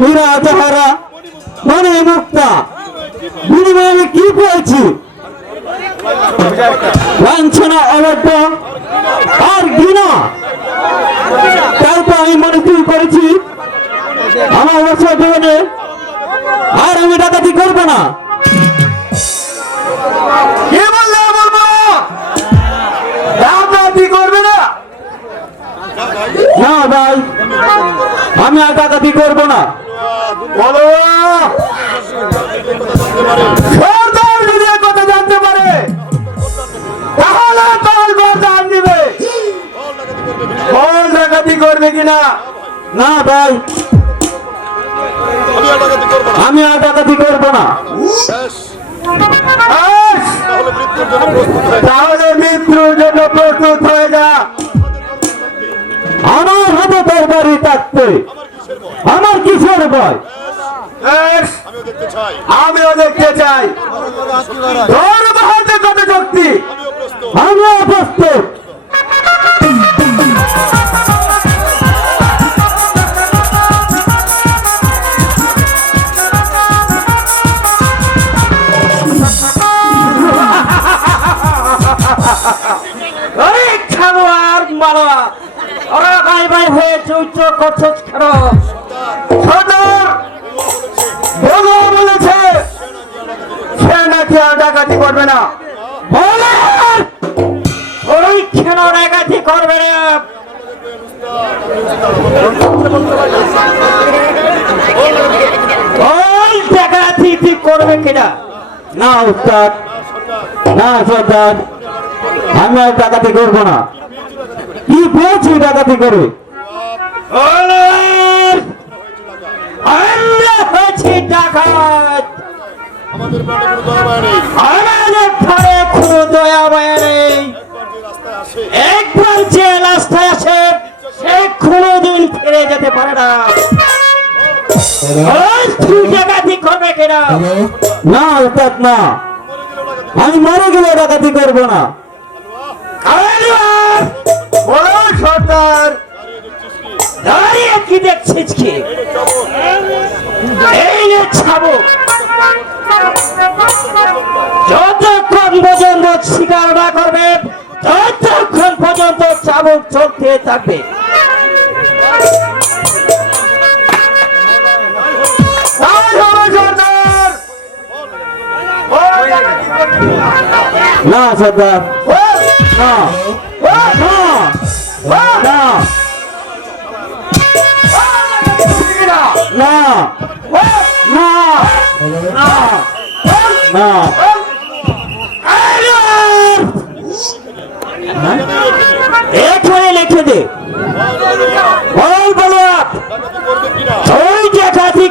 হীরা জহারা মানে করবে কিনা? না ভাই। আমি আর ডাকাতি করব না। তাহলে মৃত্যুর জন্য প্রস্তুত হয়ে যা। আমার হাতে তরবারি থাকতে। আমার কিসের ভয়! আমিও দেখতে চাই। তোর বাহাতে কত শক্তি? আমিও প্রস্তুত। ওরা ভাই ভাই হয়ে চৌচ করছ সদর বলো বলেছে, সে নাকি আর ডাকাতি করবে না। বলে, ওই খেলো ডাকাতি করবে না। ওই ডাকাতি করবে কিনা? না, উস্তাদ। না, সর্দার। আমি আর ডাকাতি করব না। কি পেয়েছি ডাকাতি করে? আমরা হচ্ছি ডাকাত। আমাদের প্রাণে কোনো দয়া মায়া নেই। আমাদের ঘরে কোনো দয়া মায়া নেই। একবার যে রাস্তায় আসে সে কোনোদিন ফিরে যেতে পারে না। না না। আমি মরে গেলে ডাকাতি করব না। সর্দার দাঁড়িয়ে কি দেখছিস কি এই নে ছাবুক যতক্ষণ পর্যন্ত স্বীকার না করবে ততক্ষণ পর্যন্ত চাবুক চলতে থাকবে না। সর্দার না না না না। না না না না এখানে লিখে দে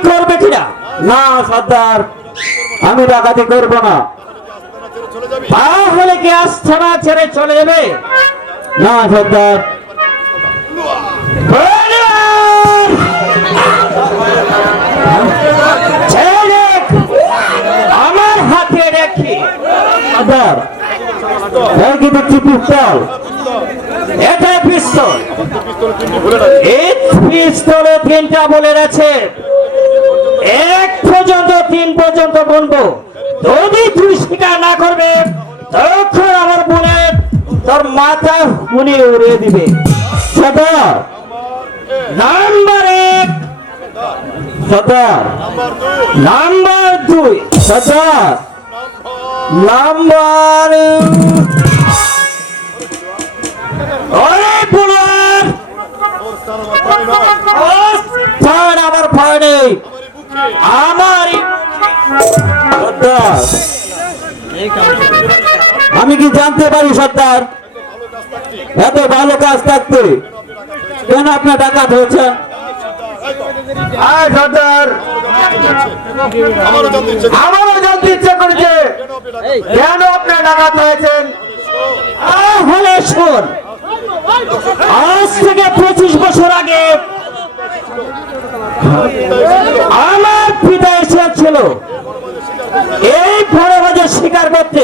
করবে কিনা না সর্দার আমি ডাকাতি করব না তাহলে কি আস্থানা ছেড়ে চলে যাবে না সর্দার আমার হাতে রেখে। এই কি দেখছি পিস্তল। এটা তিনটি বলে আছে এক পর্যন্ত, তিন পর্যন্ত বলব। যদি তুই স্বীকার না করবে, তখন আমার বলে তোর মাথা হুনে উড়িয়ে দিবে। সর্দার নাম্বার এক নাম্বার দুই সর্দার নাম্বার আমার আমি কি জানতে পারি সর্দার এত ভালো কাজ থাকতে। কেন আপনার ডাকাত হয়েছেন? আমারও জানতে ইচ্ছে করেছে। কেন আপনি ডাকাতি হয়েছেন? তাহলে আজ থেকে পঁচিশ বছর আগে আমার পিতা এসেছিল। এই বড় বাজার শিকার করতে।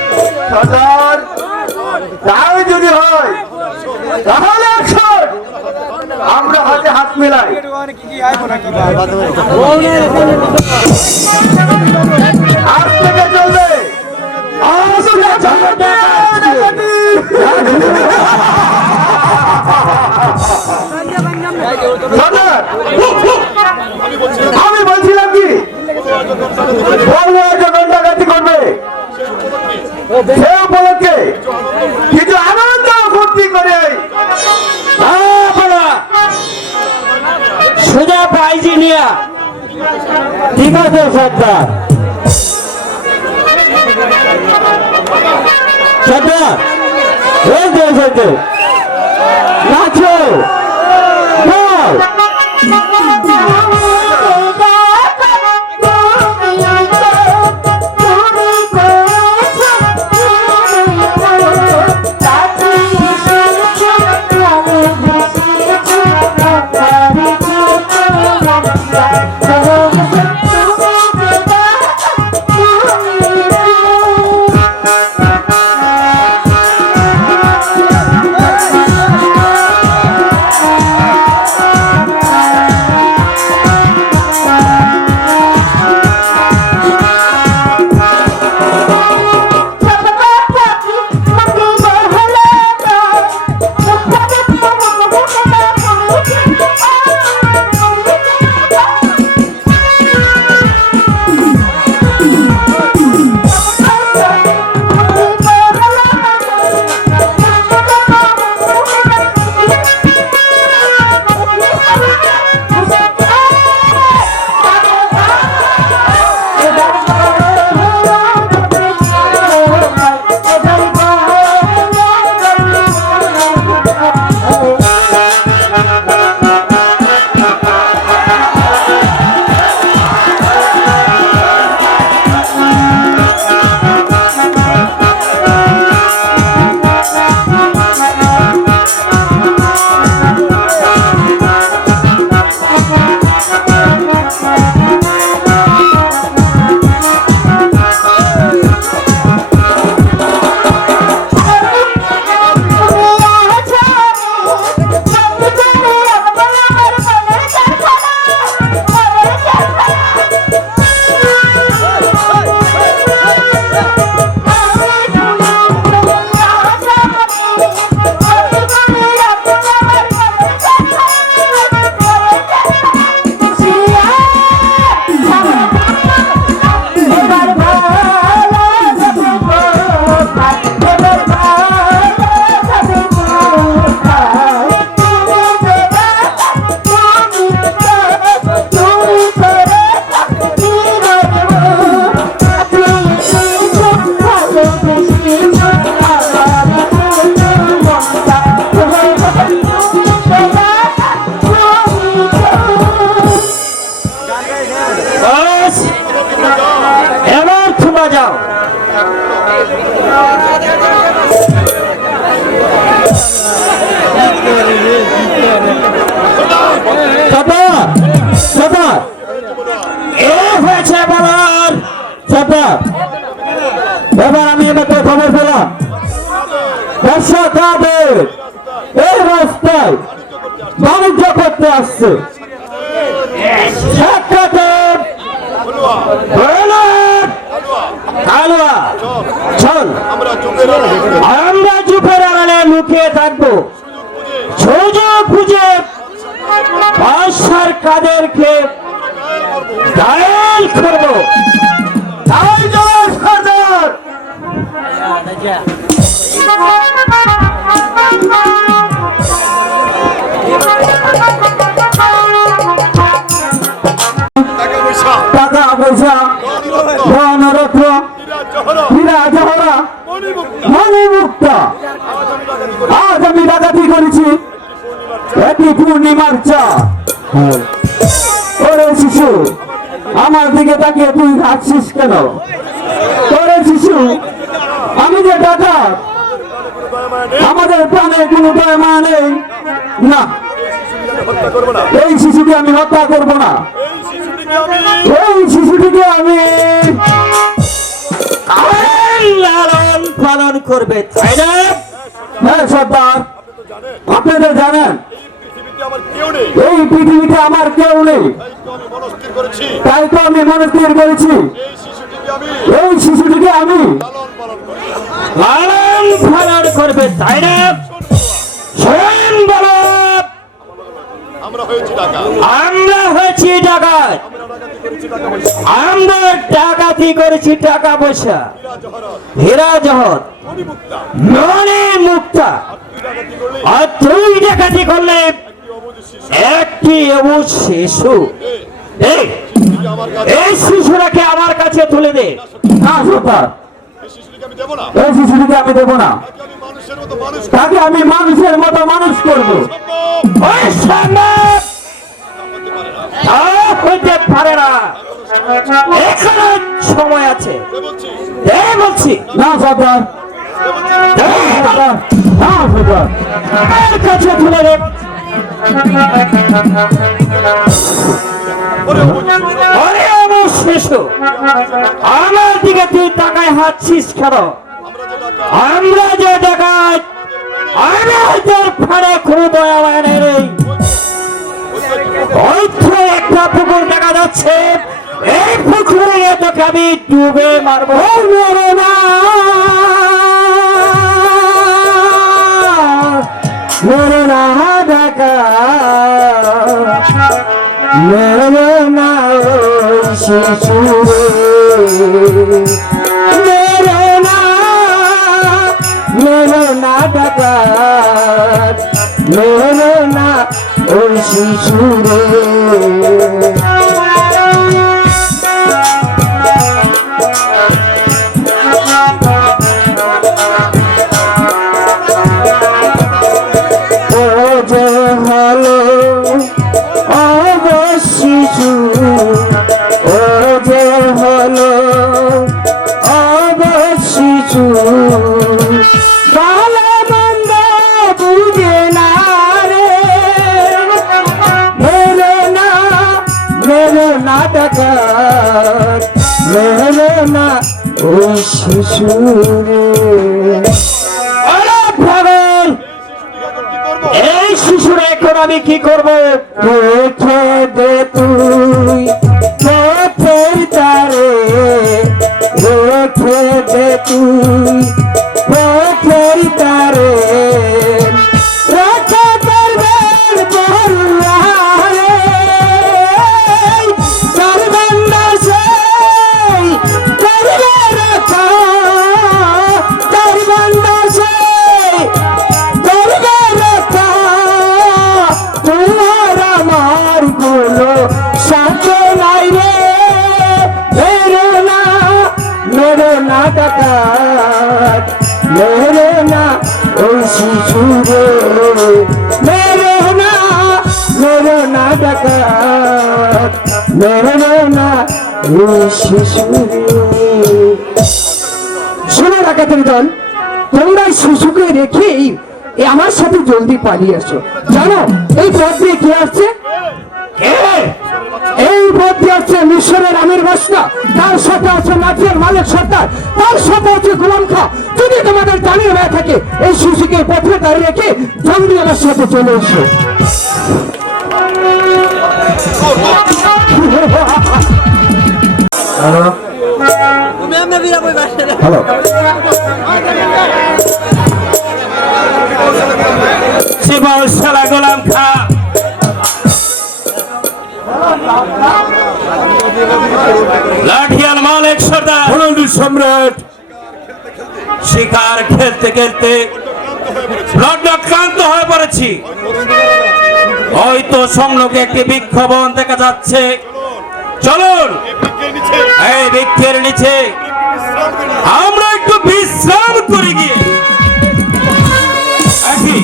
যদি হয় তাহলে আমরা হাতে হাত মেলাই। আমি বলছিলাম কি বলল যখন ডাকাতি করবে সে উপলক্ষে কিছু আনন্দ ফুর্তি করে! সোজা পাইজি নিয়া আছে সর্দার সর্দার এই যে সর্দার নাচো গাও। সর্দার সর্দার এ হয়েছে বলার সর্দার এবার আমি এবার তো খবর পেলাম ব্যবসা তাদের এই রাস্তায় বাণিজ্য করতে আসছে মণিমুক্ত। আজ আমি ডাকাতি করেছি। এটি পূর্ণিমার চা। ওরে শিশু, আমার দিকে তাকিয়ে তুই হাসছিস কেন? ওরে শিশু, আমি যে ডাকাত, আমাদের প্রাণ কোনো দয়া নেই। না, এই শিশুকে আমি হত্যা করব না। এই শিশুটিকে আমি লালন পালন করবে। তাই না? হ্যাঁ তো জানেন, এই পৃথিবীতে আমার কেউ নেই। তাই তো আমি মনস্থির করেছি। এই শিশুটিকে আমি লালন পালন করব। তাই না? শোন বলো আমরা হয়েছি টাকা আমরা হয়েছি ডাকাত। ডাকাতি করেছি টাকা পয়সা। হীরা জহর। মনে মুক্তা। ডাকাতি আর তুই ডাকাতি করলে একটি অবুজ শিশু। এই শিশুটাকে আমার কাছে তুলে দে। এই শিশুটিকে আমি দেবো না। এই তাকে আমি মানুষের মতো মানুষ করব। হইতে পারে না। এখনও সময় আছে। কে বলছি? না সর্দার না সর্দার কাছে তুলে আরে আমার আমার দিকে তুই তাকায় হাঁটছিস কেন? আমরা যে টাকা আমরা যে ডাকাত আমাদের ফাড়ে কোনো দয়া মায়া নেই ওই তো একটা পুকুর দেখা যাচ্ছে, এই পুকুরে আমি ডুবে মারবো। না। না ঢাকা মেরে না ওই শিশু আমি কি করব? দে তুই। তুই। ওই শিশু রে দল তোমরা শিশুকে রেখেই আমার সাথে জলদি পালিয়ে আসো জানো এই পথ দিয়ে কে আসছে? এই পথ দিয়ে আসছে মিশরের আমির বাসনা তার সাথে আছে নাচের মালিক সর্দার। তার সাথে আছে গোলাম খা। যদি তোমাদের জানিয়ে হয়ে থাকে এই শিশুকে পথে দাঁড়িয়ে রেখে জলদি আমার সাথে চলে এসো। হ্যালো শিবাল সালা গোলাম খা। লাঠিয়াল মালিক সর্দার। সম্রাট। শিকার খেলতে খেলতে লড্ডাক্রান্ত হয়ে পড়েছি। হয়তো সংলোকে একটি বিক্ষোভন দেখা যাচ্ছে। চলুন। এই বৃক্ষের নিচে। আমরা একটু বিশ্রাম করে গিয়ে। আসি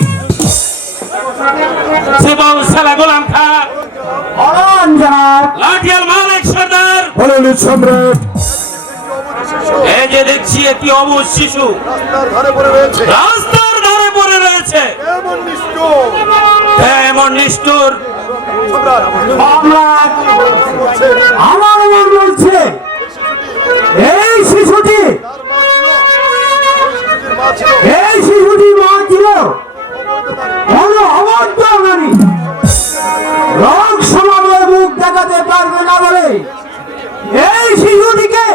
সালা গোলাম খা লাঠিয়াল মালিক সর্দার। সম্রাট। এই যে দেখছি একটি অবুজ শিশু। রাস্তার ধারে পড়ে রাস্তার ধারে পড়ে রয়েছে। এমন নিষ্ঠুর। এমন নিষ্ঠুর সম্রাট সম্রাট আমার বলছে এই শিশুটি তার মা ছিল এই এই শিশুটির মা ছিল শিশুটি মা ছিল কোনো অবদ্ধ নারী রং সমাবে মুখ দেখাতে পারবে না বলে এই শিশুটিকে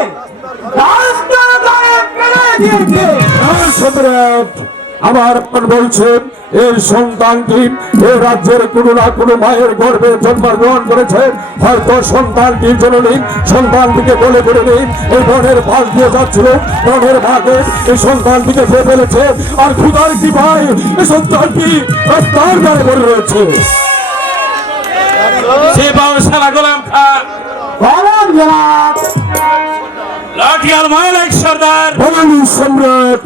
আমার বলছেন এই সন্তানটি এই রাজ্যের কোনো না কোনো মায়ের গর্ভে জন্মগ্রহণ করেছে হয়তো সন্তানটি জননী সন্তানটিকে বলে করে নেই এই বনের পাশ দিয়ে যাচ্ছিল। বনের ভাগে এই সন্তানটিকে খেয়ে ফেলেছে। আর খুদার কি ভাই এই সন্তানটি রাস্তার ধারে পড়ে রয়েছে। সে বাউসালা গোলাম খা বলেন জনাব। লাঠিয়াল মালিক সর্দার। সম্রাট।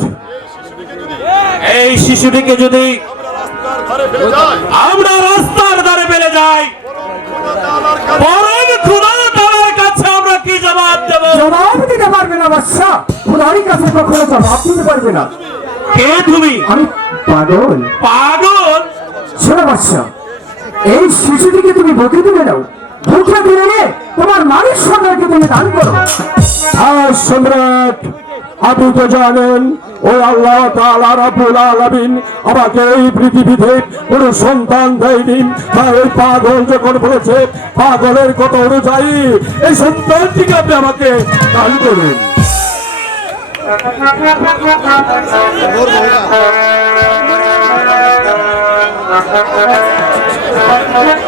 এই শিশুটিকে যদি আমরা রাস্তার ধারে ফেলে যাই। খোদা তাআলার কাছে খুদা তালার কাছে আমরা কি জবাব দেব? জবাব দিতে পারবে না বাচ্চা খুদারি কাছে কখনো জবাব দিতে পারবে না। কে তুমি? আমি পাগল। পাগল? শোনো বাচ্চা এই শিশুটিকে তুমি বুকে তুলে নাও। বুকে তুলে নিয়ে তোমার নারীর সন্তানকে তুমি দান করো। আর সম্রাট আপনি তো জানেন, ও আল্লাহ আলামিন আমাকে এই পৃথিবীতে কোন সন্তান দেয়নি। তার ওই পাগল যখন বলেছে, পাগলের কথা অনুযায়ী এই সন্তানটিকে আপনি আমাকে দান করুন। মালিক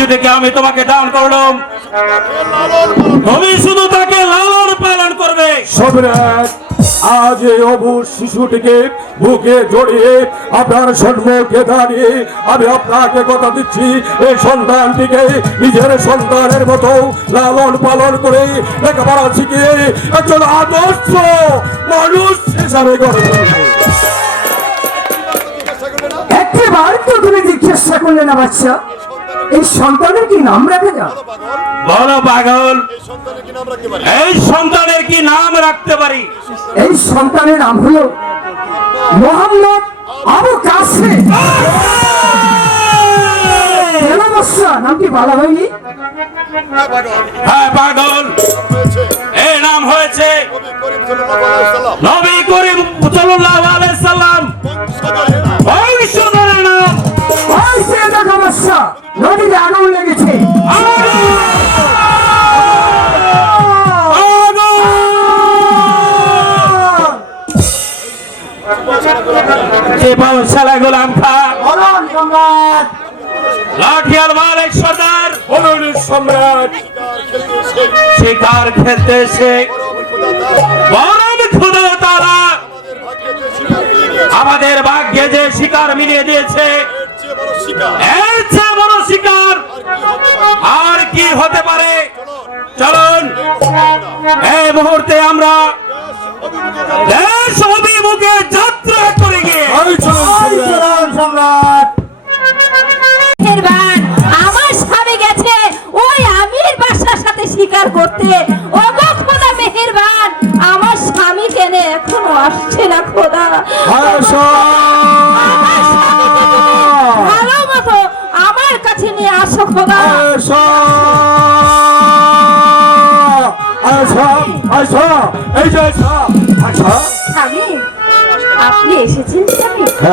এই শিশুটিকে আমি তোমাকে দান করলাম। তুমি শুধু তাকে লালন পালন করবে। সম্রাট আজ এই অবুজ শিশুটিকে বুকে জড়িয়ে আপনার সম্মুখে দাঁড়িয়ে আমি আপনাকে কথা দিচ্ছি। এই সন্তানটিকে নিজের সন্তানের মতো লালন পালন করে লেখাপড়া শিখিয়ে একজন আদর্শ মানুষ হিসাবে গড়ে একবার তো তুমি জিজ্ঞাসা করলে না বাচ্চা। এই সন্তানের কি নাম রাখা যা বলো পাগল। এই সন্তানের কি নাম রাখতে পারি? এই সন্তানের নাম হলো মোহাম্মদ আবু কাসে কেন বাচ্চা নামটি হয়নি? হ্যাঁ, পাগল। পাগল। হয়েছে। এই নাম হয়েছে নবী যে বংশালা গোলাম খা। সম্রাট। লাঠিয়াল মালিক সর্দার। বলুন সম্রাট। শিকার খেলতে এসে শিকার খেলতে এসে পরম খোদা বরং খুদা তারা। আমাদের ভাগ্যে যে শিকার মিলিয়ে দিয়েছে, এর চেয়ে বড় শিকার শিকার আর কি হতে পারে? আর কি হতে পারে? চলুন এই মুহূর্তে আমরা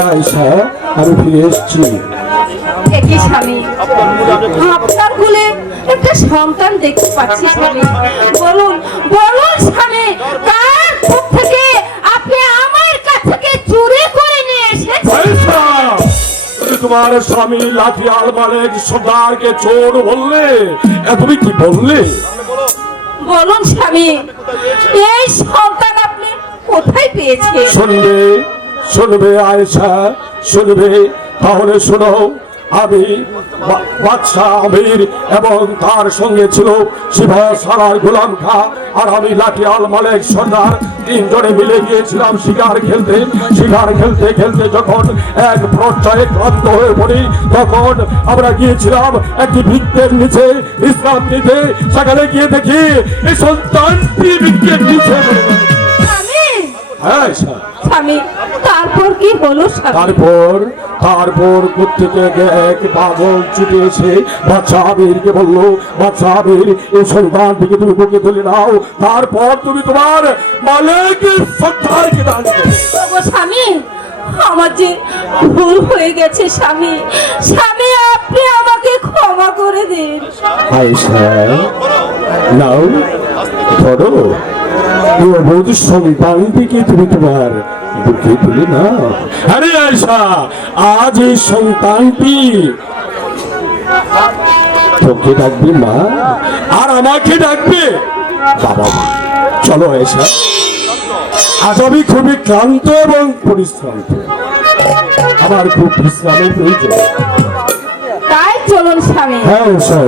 আমি ফিরে এসেছি। একই স্বামী। আপনার কোলে একটা সন্তান দেখতে পাচ্ছি স্বামী। বলুন বলুন স্বামী কার থেকে আপনি আমার কাছ থেকে চুরি করে নিয়ে এসেছেন? তোমার স্বামী লাঠিয়াল মালিক সর্দারকে চোর বললে তুমি কি বললে? বলুন স্বামী এই সন্তান আপনি কোথায় পেয়েছেন? শুনবে শুনবে আয়সা শুনবে। তাহলে শোনো, আমি বাদশাহ আমির এবং তার সঙ্গে ছিল শিবা সারার গোলাম খা, আর আমি লাঠি লাঠিয়াল মালেক, সর্দার, তিনজনে মিলে গিয়েছিলাম শিকার খেলতে। শিকার খেলতে খেলতে যখন এক পর্যায়ে ক্লান্ত হয়ে পড়ি, তখন আমরা গিয়েছিলাম একটি বৃক্ষের নিচে, বিশ্রাম নিতে। সেখানে গিয়ে দেখি এই সন্তানটি বৃক্ষের নিচে। হ্যাঁ স্বামী তারপর কি হলো তারপর তারপর কোথেকে এক পাগল ছুটে এসে বাচ্চা আবিরকে বলল বাচ্চা আবির এই সন্তানটিকে তুমি বুকে তুলে নাও। তারপর তুমি তোমার মালিক দান স্বামী আমার যে ভুল হয়ে গেছে, স্বামী স্বামী, আপনি আমাকে ক্ষমা করে দিন। নাও, ধরো। অবধ সন্তানটিকে তুমি তোমার বুকে তুলে নাও। আরে আয়েশা, আজ এই সন্তানটি তোকে ডাকবে মা, আর আমাকে ডাকবে বাবা মা। চলো আয়েশা। আজ আমি খুবই ক্লান্ত এবং পরিশ্রান্ত। আমার খুব বিশ্রামের প্রয়োজন। তাই চলুন স্বামী। হ্যাঁ স্যার